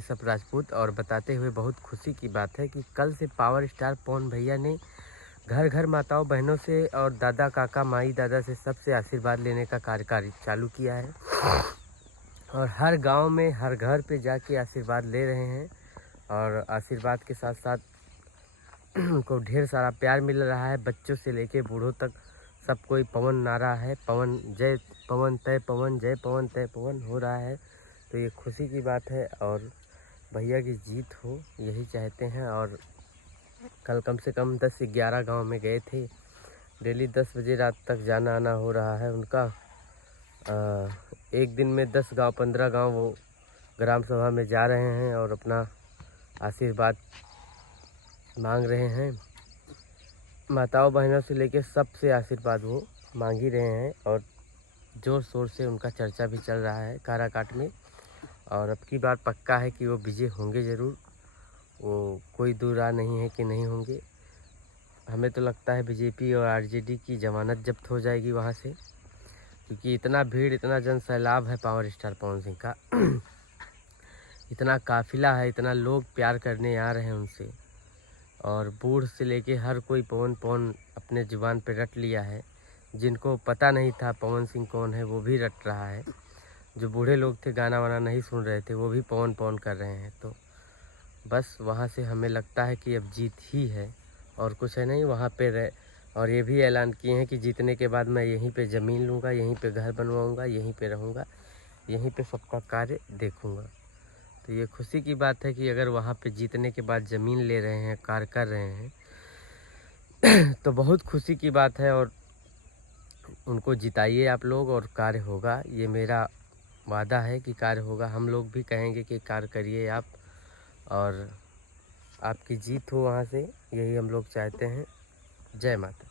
सब राजपूत और बताते हुए बहुत खुशी की बात है कि कल से पावर स्टार पवन भैया ने घर घर माताओं बहनों से और दादा काका माई दादा से सबसे आशीर्वाद लेने का कार्यकारी चालू किया है और हर गांव में हर घर पे जाके आशीर्वाद ले रहे हैं और आशीर्वाद के साथ साथ उनको ढेर सारा प्यार मिल रहा है। बच्चों से लेके बूढ़ों तक सब कोई पवन नारा है, पवन जय पवन तय पवन जय पवन तय पवन हो रहा है। तो ये खुशी की बात है और भैया की जीत हो यही चाहते हैं। और कल कम से कम 10 से 11 गांव में गए थे। डेली 10 बजे रात तक जाना आना हो रहा है उनका। एक दिन में 10 गांव 15 गांव वो ग्राम सभा में जा रहे हैं और अपना आशीर्वाद मांग रहे हैं। माताओं बहनों से लेके सबसे आशीर्वाद वो मांग ही रहे हैं और ज़ोर शोर से उनका चर्चा भी चल रहा है काराकाट में। और अब की बार पक्का है कि वो विजय होंगे ज़रूर, वो कोई दो राह नहीं है कि नहीं होंगे। हमें तो लगता है बीजेपी और आरजेडी की जमानत जब्त हो जाएगी वहाँ से, क्योंकि इतना भीड़ इतना जन सैलाब है पावर स्टार पवन सिंह का इतना काफिला है, इतना लोग प्यार करने आ रहे हैं उनसे और बूढ़ से लेके हर कोई पवन पवन अपने जुबान पे रट लिया है। जिनको पता नहीं था पवन सिंह कौन है वो भी रट रहा है। जो बूढ़े लोग थे गाना वाना नहीं सुन रहे थे वो भी पवन पवन कर रहे हैं। तो बस वहाँ से हमें लगता है कि अब जीत ही है और कुछ है नहीं वहाँ पे रह। और ये भी ऐलान किए हैं कि जीतने के बाद मैं यहीं पे ज़मीन लूँगा, यहीं पे घर बनवाऊँगा, यहीं पे रहूँगा, यहीं पे सबका कार्य देखूँगा। तो ये खुशी की बात है कि अगर वहाँ पे जीतने के बाद ज़मीन ले रहे हैं, कार्य कर रहे हैं तो बहुत खुशी की बात है। और उनको जिताइए आप लोग और कार्य होगा, ये मेरा वादा है कि कार्य होगा। हम लोग भी कहेंगे कि कार्य करिए आप और आपकी जीत हो वहाँ से, यही हम लोग चाहते हैं। जय माता।